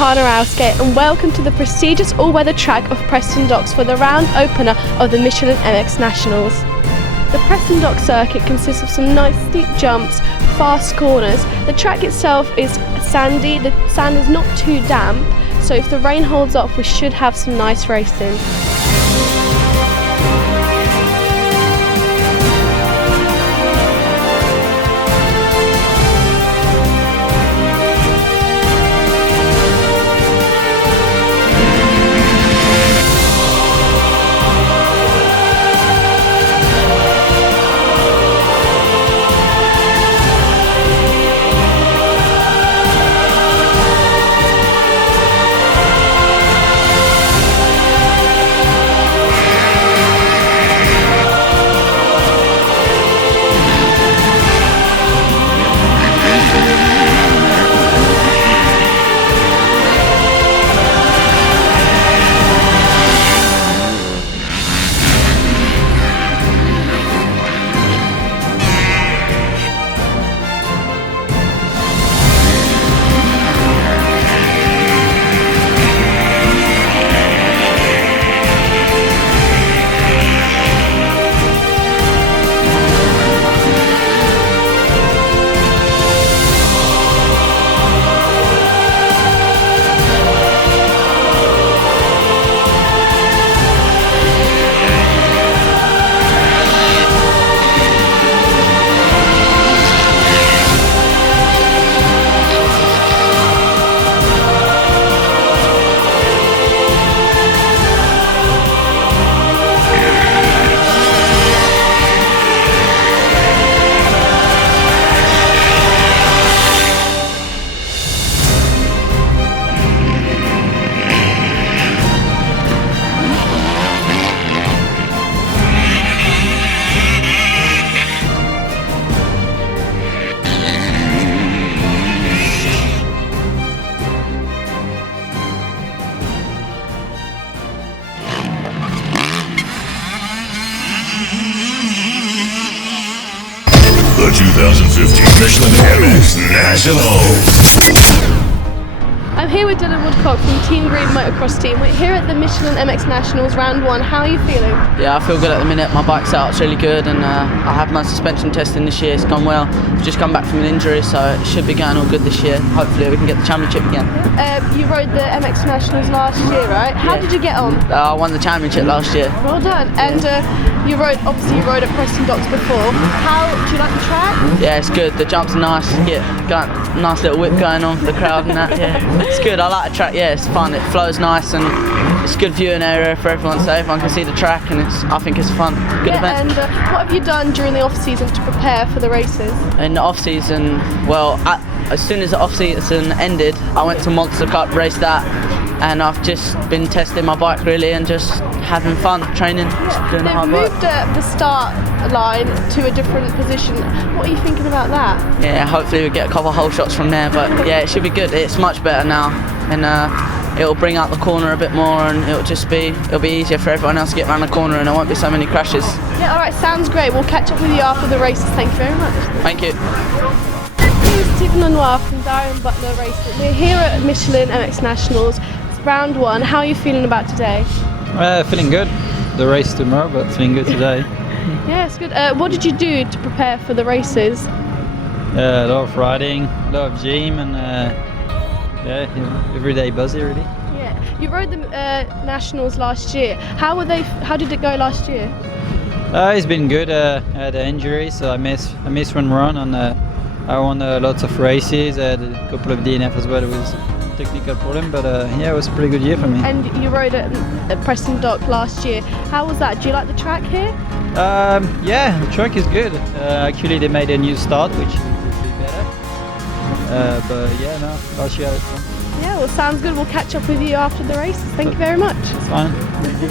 Hannah Alsgate and welcome to the prestigious all-weather track of Preston Docks for the round opener of the Michelin MX Nationals. The Preston Docks circuit consists of some nice steep jumps, fast corners. The track itself is sandy, the sand is not too damp, so if the rain holds off we should have some nice racing. The 2015 Michelin MX Nationals. I'm here with Dylan Woodcock from Team Green Motocross team. We're here at the Michelin MX Nationals round 1. How are you feeling? Yeah, I feel good at the minute. My bike setup's really good and I had my suspension testing this year. It's gone well. I've just come back from an injury, so it should be going all good this year. Hopefully we can get the championship again. You rode the MX Nationals last year, right? How did you get on? I won the championship last year. Well done. And you rode at Preston Docks before. How do you like the track? Yeah, it's good. The jumps are nice. You get got a nice little whip going on for the crowd and that. Yeah, it's good. I like the track. Yeah, it's fun. It flows nice and it's a good viewing area for everyone, so everyone can see the track, and I think it's fun. Good event. And what have you done during the off season to prepare for the races? In the off season, well, as soon as the off season ended, I went to Monster Cup, raced that, and I've just been testing my bike really and just having fun, training, doing the hard work. They've moved the start line to a different position. What are you thinking about that? Yeah, hopefully we get a couple of hole shots from there, but yeah, it should be good. It's much better now, and it'll bring out the corner a bit more, and it'll be easier for everyone else to get around the corner, and there won't be so many crashes. Yeah, alright, sounds great. We'll catch up with you after the races. Thank you very much. Thank you. Here's Stephen Lenoir from Butler Racing. We're here at Michelin MX Nationals. It's round 1. How are you feeling about today? Feeling good. The race tomorrow, but feeling good today. Yeah, it's good. What did you do to prepare for the races? A lot of riding, a lot of gym, and everyday buzzy really. Yeah, you rode the Nationals last year. How did it go last year? It's been good. I had an injury, so I missed one run, and I won lots of races. I had a couple of DNF as well. It was a technical problem, but yeah, it was a pretty good year for me. And you rode at Preston Dock last year. How was that? Do you like the track here? Yeah, the track is good. Actually, they made a new start, which would be better. But yeah, no, last year I had fun. Yeah, well, sounds good. We'll catch up with you after the races. Thank you very much. It's fine. Thank you.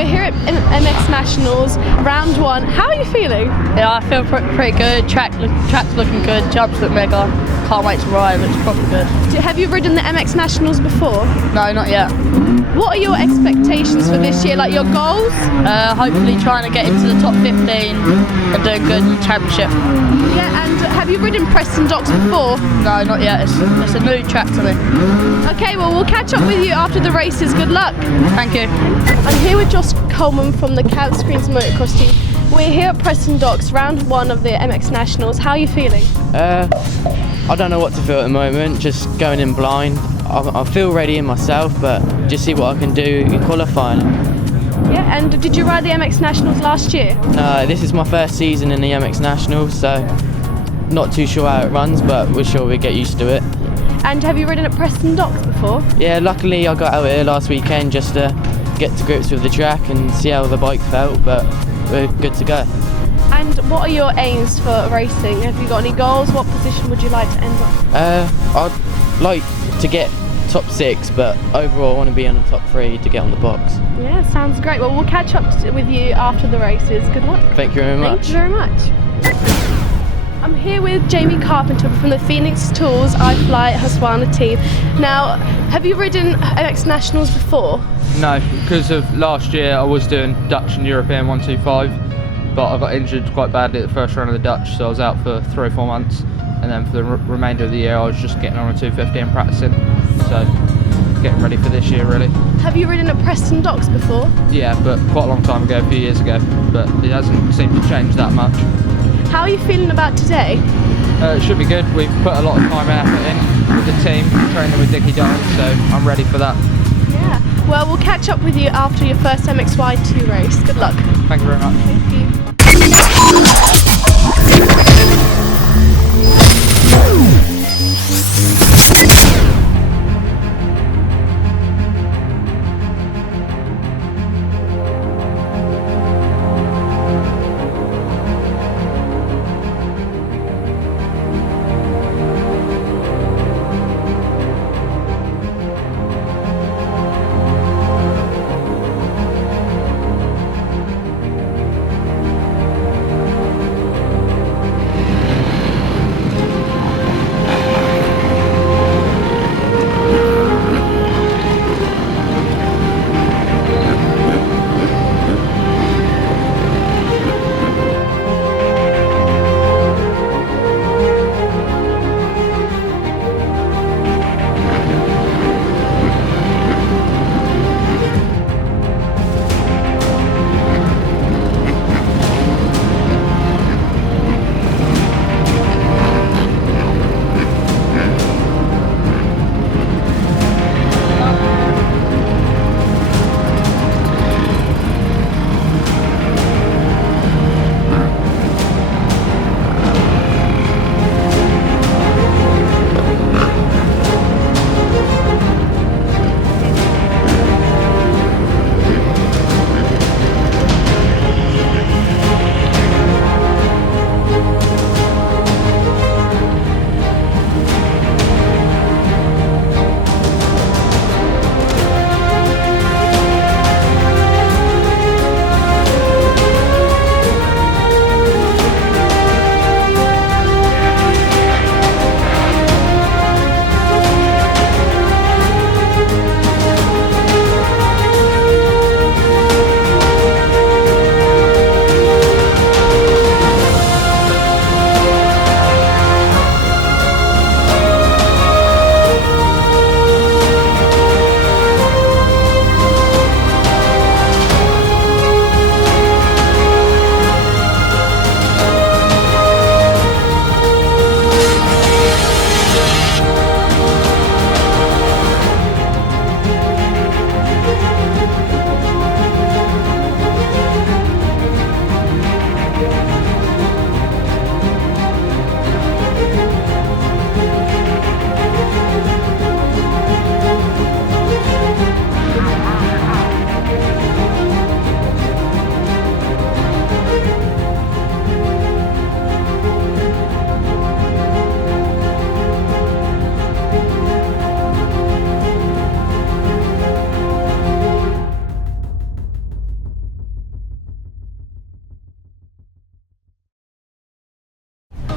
we're here at MX Nationals, round 1. How are you feeling? Yeah, I feel pretty good. Track's looking good. Jumps look mega. Can't wait to ride. It's probably good. Have you ridden the MX Nationals before? No, not yet. What are your expectations for this year? Like your goals? Hopefully trying to get into the top 15 and doing good in the championship. Yeah, and have you ridden Preston Docks before? No, not yet. It's a new track to me. Okay, well we'll catch up with you after the races. Good luck. Thank you. I'm here with Josh Coleman from the Cat Screens Motocross team. We're here at Preston Docks, round 1 of the MX Nationals. How are you feeling? I don't know what to feel at the moment, just going in blind. I feel ready in myself, but just see what I can do in qualifying. Yeah, and did you ride the MX Nationals last year? This is my first season in the MX Nationals, so not too sure how it runs, but we're sure we'll get used to it. And have you ridden at Preston Docks before? Yeah, luckily I got out here last weekend just to get to grips with the track and see how the bike felt, but we're good to go. And what are your aims for racing? Have you got any goals? What position would you like to end up? I'd like to get top 6, but overall I want to be on the top 3 to get on the box. Yeah, sounds great. Well, we'll catch up with you after the races. Good luck. Thank you very much. Thank you very much. I'm here with Jamie Carpenter from the Phoenix Tools iFly Husqvarna team. Now, have you ridden MX Nationals before? No, because of last year I was doing Dutch and European 125, but I got injured quite badly at the first round of the Dutch, so I was out for 3 or 4 months, and then for the remainder of the year I was just getting on a 250 and practicing, so getting ready for this year really. Have you ridden at Preston Docks before? Yeah, but quite a long time ago, a few years ago, but it hasn't seemed to change that much. How are you feeling about today? It should be good. We've put a lot of time and effort in with the team, training with Dickie Donald, so I'm ready for that. Yeah. Well, we'll catch up with you after your first MXY2 race. Good luck. Thank you very much. Thank you.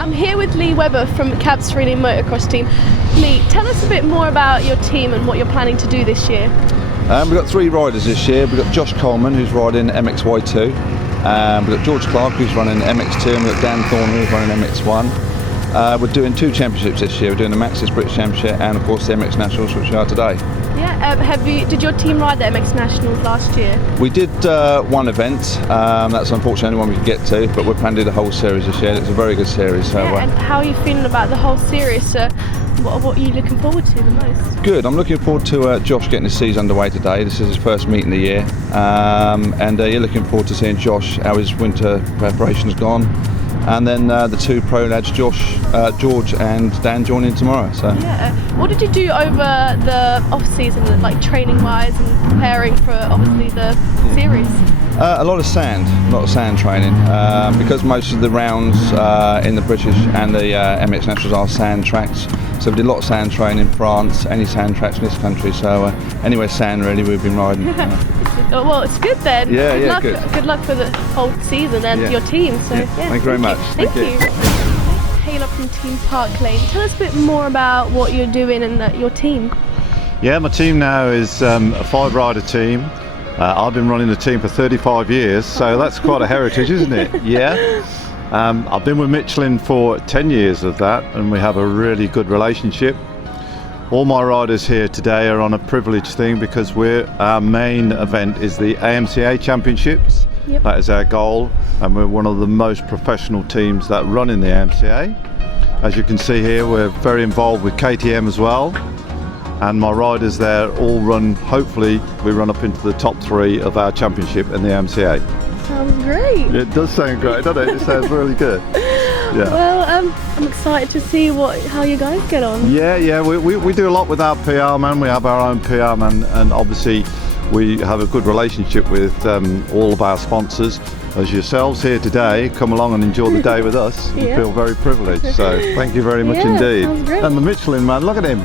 I'm here with Lee Webber from Cabs Freely Motocross team. Lee, tell us a bit more about your team and what you're planning to do this year. We've got 3 riders this year. We've got Josh Coleman, who's riding MXY2. We've got George Clark, who's running MX2, and we've got Dan Thorne, who's running MX1. We're doing 2 championships this year. We're doing the Max's British Championship and, of course, the MX Nationals, which we are today. Yeah, did your team ride the MX Nationals last year? We did 1 event. That's unfortunately the one we could get to, but we're planning to do the whole series this year. It's a very good series. So, and how are you feeling about the whole series? What are you looking forward to the most? Good. I'm looking forward to Josh getting his season underway today. This is his first meet in the year, and you're looking forward to seeing Josh how his winter preparation's gone, and then the 2 pro lads, George and Dan, joining tomorrow. So what did you do over the off season, like training wise and preparing for obviously the series? A lot of sand training, because most of the rounds in the British and the MX Nationals are sand tracks. So we did a lot of sand training in France, any sand tracks in this country. So anywhere sand really we've been riding. Well, it's good then. Good luck for the whole season and your team. So thank you very much. Thank you. Taylor from Team Park Lane. Tell us a bit more about what you're doing and your team. Yeah, my team now is a 5-rider team. I've been running the team for 35 years, so that's quite a heritage, isn't it? Yeah. I've been with Michelin for 10 years of that, and we have a really good relationship. All my riders here today are on a privileged thing because our main event is the AMCA Championships. Yep. That is our goal, and we're one of the most professional teams that run in the AMCA. As you can see here, we're very involved with KTM as well. And my riders there all run, hopefully we run up into the top 3 of our championship in the MCA. Sounds great. It does sound great, doesn't it? It sounds really good. Yeah. Well, I'm excited to see how you guys get on. Yeah, we do a lot with our PR man. We have our own PR man, and obviously we have a good relationship with all of our sponsors. As yourselves here today, come along and enjoy the day with us. We feel very privileged, so thank you very much indeed. Sounds great. And the Michelin man, look at him.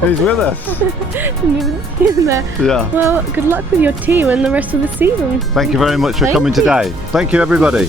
He's with us. Didn't even see him there. Yeah. Well, good luck with your team and the rest of the season. Thank you very much for coming today. Thank you, everybody.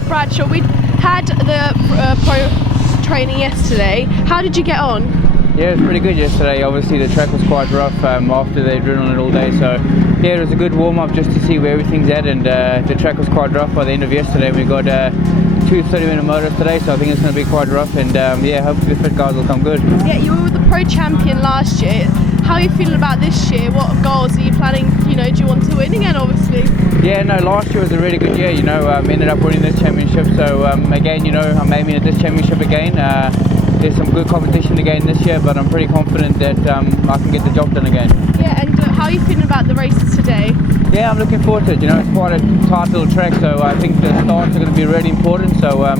with Bradshaw. We had the pro training yesterday. How did you get on? Yeah, it was pretty good yesterday. Obviously the track was quite rough after they'd ridden on it all day, so yeah, it was a good warm-up just to see where everything's at, and the track was quite rough by the end of yesterday. We got 2 30-minute motors today, so I think it's going to be quite rough, and yeah, hopefully the fit guys will come good. Yeah, you were the pro champion last year. How are you feeling about this year? What goals are you planning? You know, do you want to win again, obviously? Yeah, no, last year was a really good year, you know, ended up winning this championship, so again, you know, I'm aiming at this championship again. There's some good competition again this year, but I'm pretty confident that I can get the job done again. Yeah, and how are you feeling about the races today? Yeah, I'm looking forward to it. You know, it's quite a tight little track, so I think the starts are going to be really important. So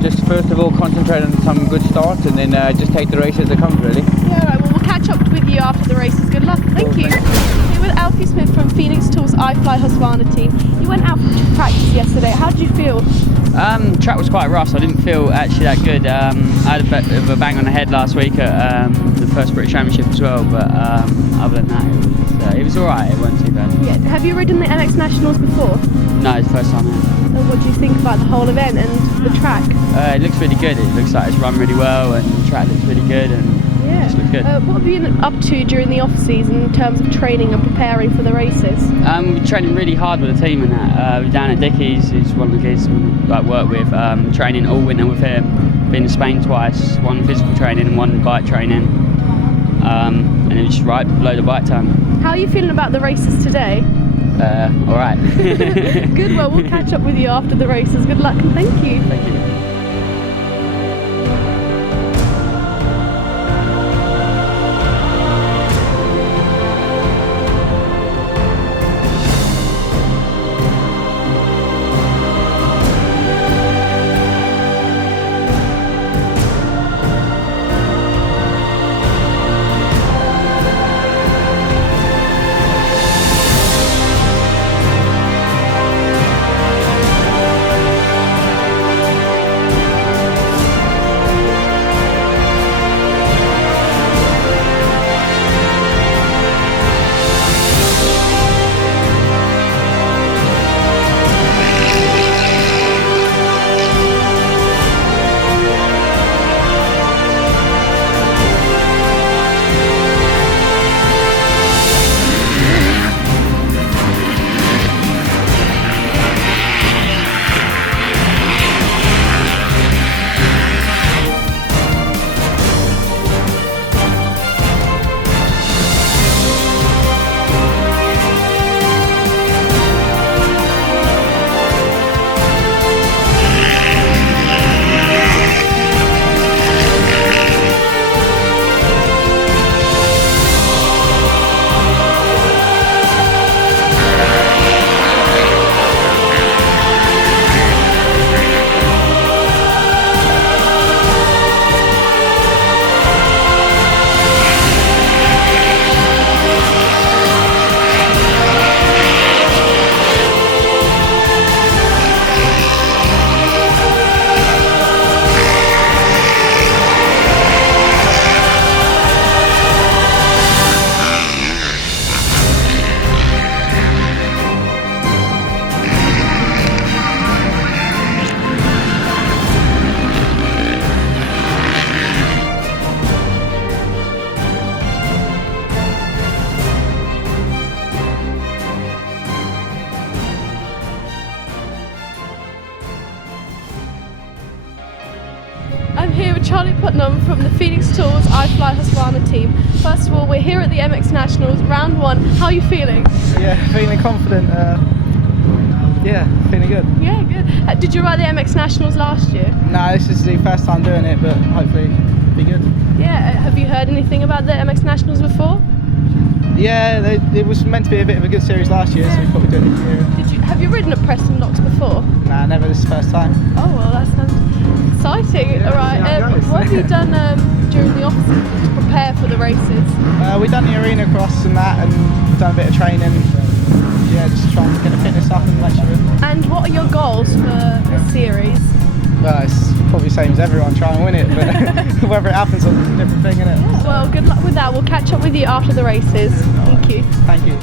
just first of all, concentrate on some good starts, and then just take the race as it comes, really. Yeah, right. Well, we'll catch up with you after the races. Good luck. Thank you. Here with Alfie Smith from Phoenix Tools iFly Husqvarna team. You went out to practice yesterday. How did you feel? Track was quite rough, so I didn't feel actually that good. I had a bit of a bang on the head last week at the first British Championship as well, but other than that, it was alright, it wasn't too bad. Yeah. Have you ridden the MX Nationals before? No, it's the first time. Yeah. And what do you think about the whole event and the track? It looks really good. It looks like it's run really well, and the track looks really good, and it just looks good. What have you been up to during the off-season in terms of training and preparing for the races? We're training really hard with the team and that. We're down at Dickie's, who's one of the guys we work with, training all winter with him. Been to Spain twice, one physical training and one bike training. And then just ride, load of bike time. How are you feeling about the races today? Alright. Good, well, we'll catch up with you after the races. Good luck and thank you. Thank you. From the Phoenix Tools iFly Husqvarna team. First of all, we're here at the MX Nationals, round 1. How are you feeling? Yeah, feeling confident. Yeah, feeling good. Yeah, good. Did you ride the MX Nationals last year? No, this is the first time doing it, but hopefully it'll be good. Yeah, have you heard anything about the MX Nationals before? Yeah, it was meant to be a bit of a good series last year, so we thought we'd do it this year. Have you ridden at Preston Docks before? Nah, never. This is the first time. Oh, well, that sounds exciting. Yeah, alright, what have you done during the off-season to prepare for the races? We've done the arena cross and that, and done a bit of training. Yeah, just trying to get the fitness up and make sure. And what are your goals for the series? Well, it's probably the same as everyone, try and win it, but whether it happens is a different thing, isn't it? Yeah, well, good luck with that. We'll catch up with you after the races. Thank you. Thank you.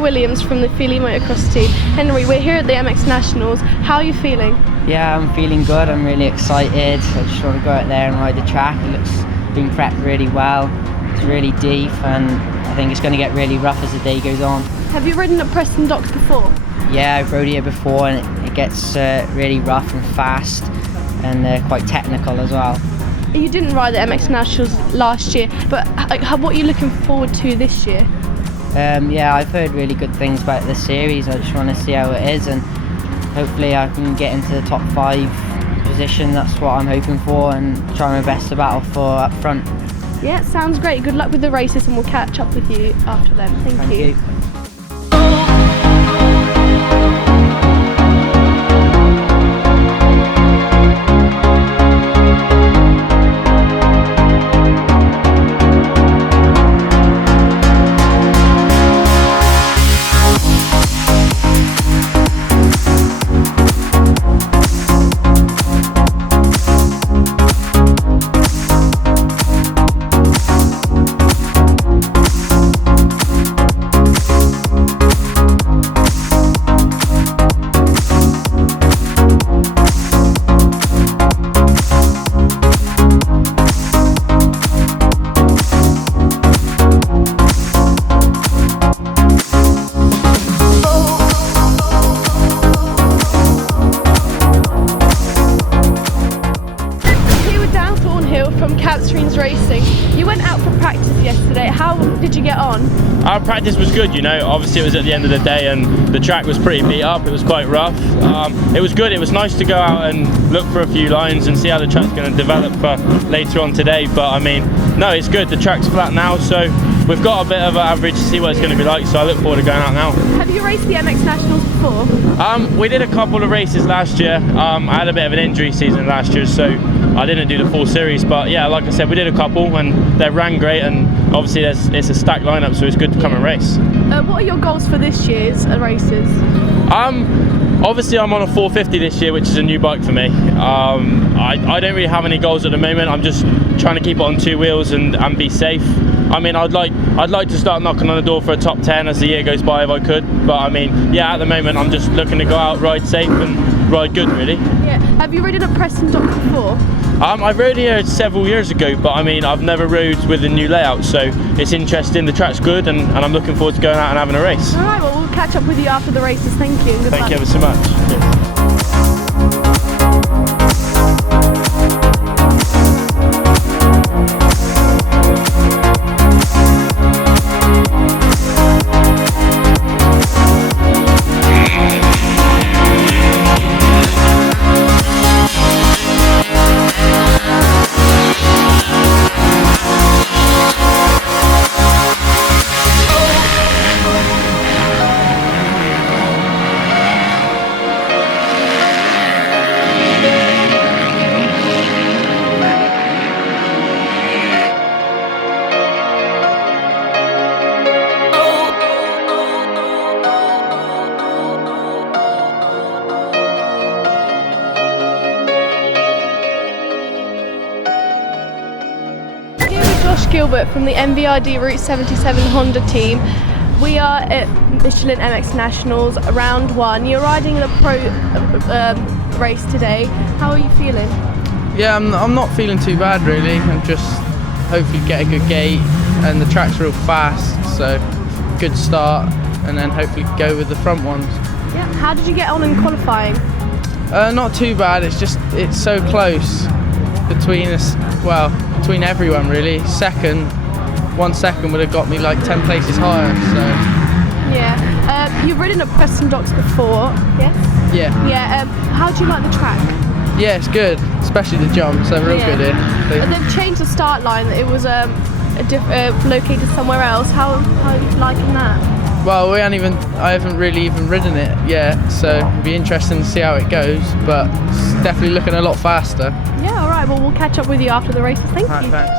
Henry Williams from the Feely Motocross team. Henry, we're here at the MX Nationals. How are you feeling? Yeah, I'm feeling good. I'm really excited. I just want to go out there and ride the track. It looks been prepped really well. It's really deep, and I think it's going to get really rough as the day goes on. Have you ridden at Preston Docks before? Yeah, I've rode here before, and it gets really rough and fast, and quite technical as well. You didn't ride the MX Nationals last year, but what are you looking forward to this year? Yeah, I've heard really good things about this series. I just want to see how it is, and hopefully I can get into the top 5 position. That's what I'm hoping for, and try my best to battle for up front. Yeah, sounds great. Good luck with the races, and we'll catch up with you after them. Thank you. Racing. You went out for practice yesterday. How did you get on? Our practice was good, you know. Obviously it was at the end of the day and the track was pretty beat up. It was quite rough. It was good. It was nice to go out and look for a few lines and see how the track's going to develop for later on today. But I mean, no, it's good. The track's flat now, so we've got a bit of an average to see what it's going to be like. So I look forward to going out now. Have you raced the MX Nationals before? We did a couple of races last year. I had a bit of an injury season last year, so I didn't do the full series. But yeah, like I said, we did a couple and they ran great. And obviously it's a stacked lineup, so it's good to come and race. What are your goals for this year's races? Obviously I'm on a 450 this year, which is a new bike for me. I don't really have any goals at the moment. I'm just trying to keep it on 2 wheels and be safe. I mean, I'd like to start knocking on the door for a top 10 as the year goes by if I could. But I mean, yeah, at the moment I'm just looking to go out, ride safe and ride good, really. Yeah. Have you ridden at Preston Docks before? I rode here several years ago, but I mean, I've never rode with a new layout, so it's interesting. The track's good, and I'm looking forward to going out and having a race. All right, well, we'll catch up with you after the races. Thank you. And good luck. Thank you ever so much. Cheers. Gilbert from the MVRD Route 77 Honda team. We are at Michelin MX Nationals round 1. You're riding the pro race today. How are you feeling? Yeah, I'm not feeling too bad really. I'm just hopefully get a good gate, and the track's real fast, so good start, and then hopefully go with the front ones. Yeah. How did you get on in qualifying? Not too bad. It's so close between us. Well, between everyone really. 1 second would have got me like 10 places higher. So. Yeah. You've ridden at Preston Docks before, yes? Yeah. Yeah. How do you like the track? Yeah, it's good, especially the jumps. They're real good here. They've changed the start line. It was located somewhere else. How are you liking that? Well, I haven't really even ridden it yet, so it'll be interesting to see how it goes. But it's definitely looking a lot faster. Yeah. All right. Well, we'll catch up with you after the races. Thank you. Thanks.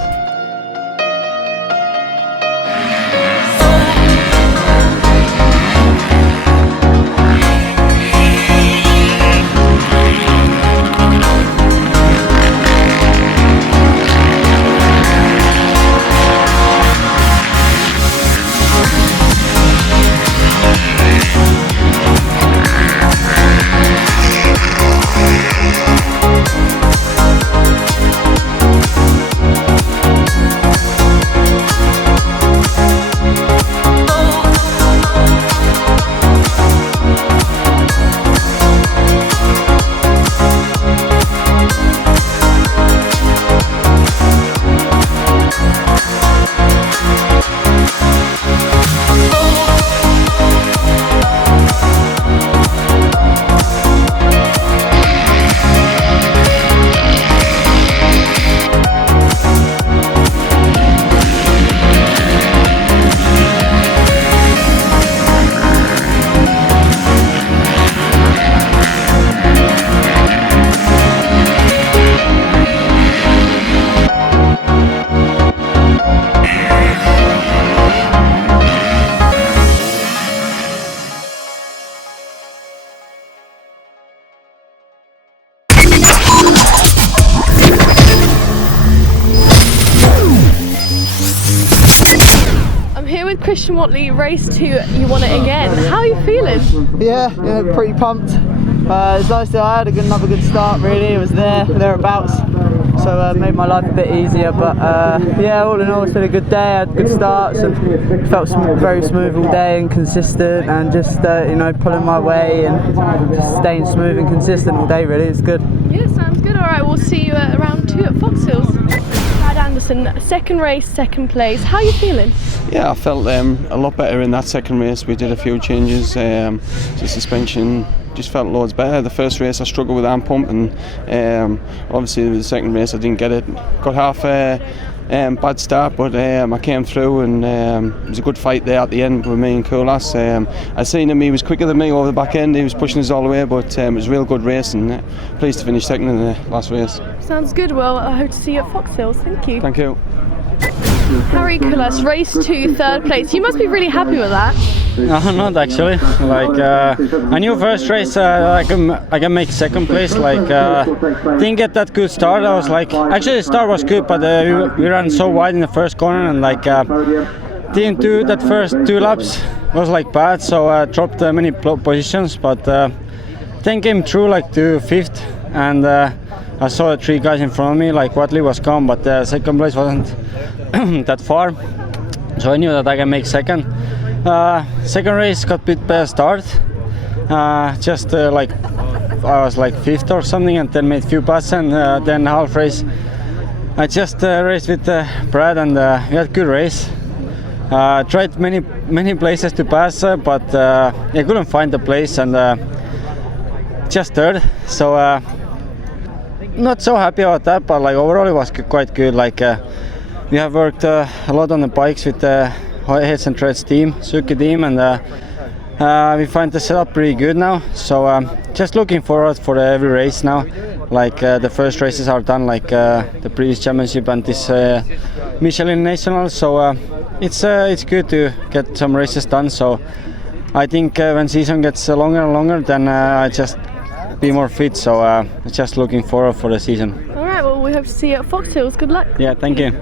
Christian Watley race 2, you won it again. How are you feeling? Yeah, pretty pumped. It's nice that I had another good start, really. It was thereabouts. So made my life a bit easier, but yeah, all in all it's been a good day. I had good starts and felt very smooth all day and consistent, and just pulling my way and just staying smooth and consistent all day, really. It's good. Yeah, sounds good. Alright, we'll see you at round 2 at Fox Hills. Brad Anderson, second race, second place. How are you feeling? Yeah, I felt a lot better in that second race. We did a few changes, the suspension just felt loads better. The first race I struggled with arm pump, and obviously the second race I didn't get it. Got half bad start, but I came through, and it was a good fight there at the end with me and Koulas. I seen him, he was quicker than me over the back end, he was pushing us all the way, but it was a real good race, and pleased to finish second in the last race. Sounds good. Well, I hope to see you at Fox Hills. Thank you. Thank you. Harry Koulas, race 2, third place. You must be really happy with that. No, not actually. I knew first race I can make second place. Didn't get that good start. I was actually the start was good, but we ran so wide in the first corner, and didn't do that first 2 laps. It was bad, so I dropped many positions. But then came through to 5th, and I saw 3 guys in front of me. Watley was gone, but second place wasn't that far, so I knew that I can make second. Second race got a bit better start. I was 5th or something, and then made few passes, and then half race I just raced with Brad, and we had good race. Tried many places to pass, but I couldn't find the place, and just third. So not so happy about that, but overall it was quite good. We have worked a lot on the bikes with the Heads and Treads team, Suki team, and we find the setup pretty good now. So just looking forward for every race now. The first races are done, the previous championship and this Michelin Nationals. So it's good to get some races done. So I think when season gets longer and longer, then I just be more fit. So just looking forward for the season. All right. Well, we hope to see you at Fox Hills. Good luck. Yeah. Thank you.